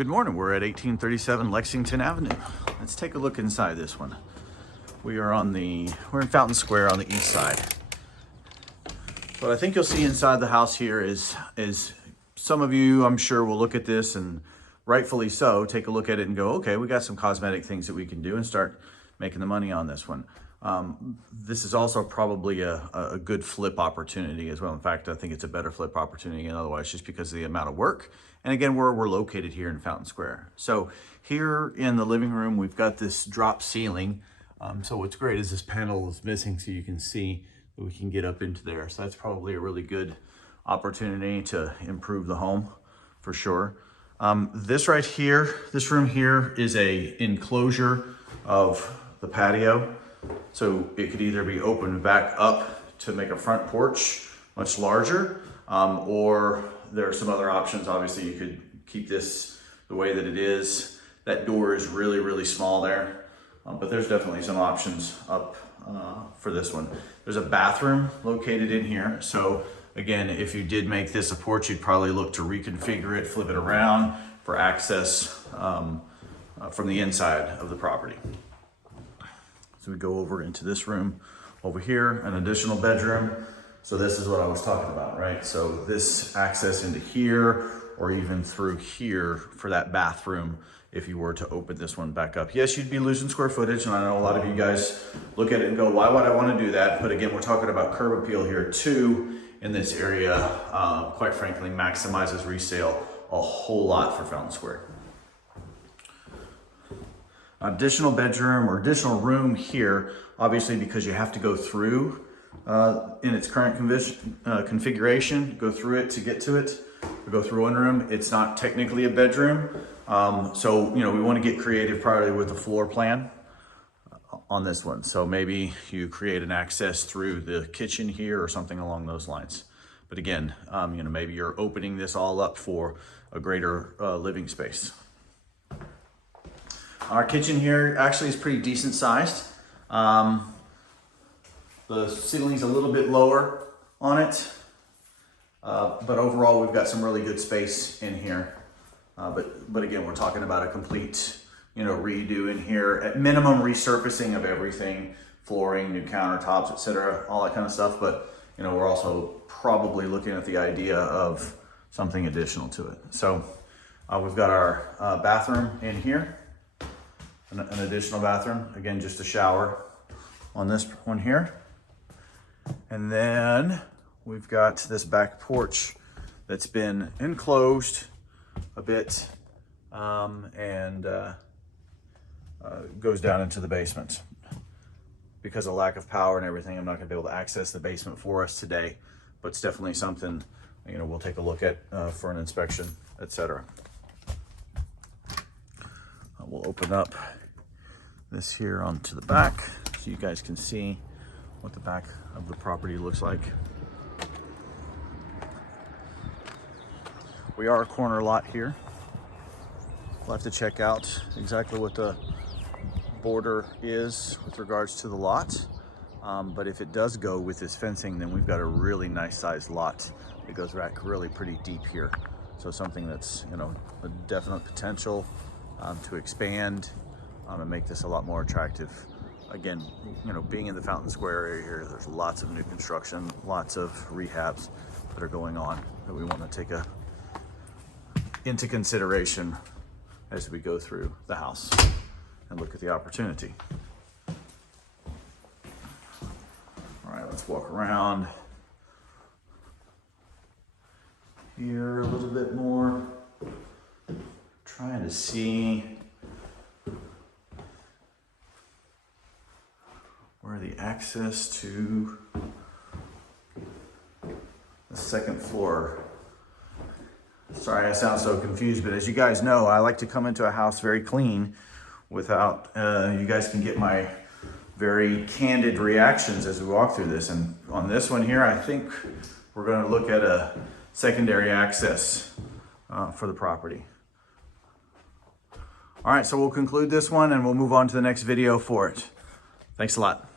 Good morning. We're at 1837 Lexington Avenue. Let's take a look inside this one. We're in Fountain Square on the east side. What I think you'll see inside the house here is some of you, I'm sure, will look at this and rightfully so, take a look at it and go, okay, we got some cosmetic things that we can do and start making the money on this one. This is also probably a good flip opportunity as well. In fact, I think it's a better flip opportunity than otherwise, just because of the amount of work. And again, we're located here in Fountain Square. So here in the living room, we've got this drop ceiling. So what's great is this panel is missing, so you can see that we can get up into there. So that's probably a really good opportunity to improve the home for sure. This room here is a enclosure of the patio. So it could either be opened back up to make a front porch much larger, or there are some other options. Obviously, you could keep this the way that it is. That door is really, really small there, but there's definitely some options up for this one. There's a bathroom located in here. So again, if you did make this a porch, you'd probably look to reconfigure it, flip it around for access from the inside of the property. So we go over into this room over here, an additional bedroom. So this is what I was talking about, right? So this access into here, or even through here for that bathroom, if you were to open this one back up. Yes, you'd be losing square footage, and I know a lot of you guys look at it and go, why would I want to do that? But again, we're talking about curb appeal here too in this area. Quite frankly, maximizes resale a whole lot for Fountain Square. Additional bedroom or additional room here, obviously, because you have to go through in its current configuration, go through it to get to it, go through one room. It's not technically a bedroom. So, we want to get creative probably with the floor plan on this one. So maybe you create an access through the kitchen here or something along those lines. But again, maybe you're opening this all up for a greater living space. Our kitchen here actually is pretty decent sized. The ceiling's a little bit lower on it, but overall we've got some really good space in here. But again, we're talking about a complete, redo in here, at minimum resurfacing of everything, flooring, new countertops, etc., all that kind of stuff. But we're also probably looking at the idea of something additional to it. So we've got our bathroom in here. An additional bathroom, again, just a shower on this one here. And then we've got this back porch that's been enclosed a bit and goes down into the basement. Because of lack of power and everything, I'm not gonna be able to access the basement for us today, but it's definitely something, we'll take a look at for an inspection, etc. We'll open up this here onto the back so you guys can see what the back of the property looks like. We are a corner lot here. We'll have to check out exactly what the border is with regards to the lot. But if it does go with this fencing, then we've got a really nice sized lot. It goes back really pretty deep here. So something that's, a definite potential to expand and make this a lot more attractive. Again, being in the Fountain Square area here, there's lots of new construction, lots of rehabs that are going on that we want to take into consideration as we go through the house and look at the opportunity. All right, let's walk around here a little bit more, trying to see where the access to the second floor. Sorry, I sound so confused, but as you guys know, I like to come into a house very clean without, you guys can get my very candid reactions as we walk through this. And on this one here, I think we're gonna look at a secondary access for the property. All right, so we'll conclude this one and we'll move on to the next video for it. Thanks a lot.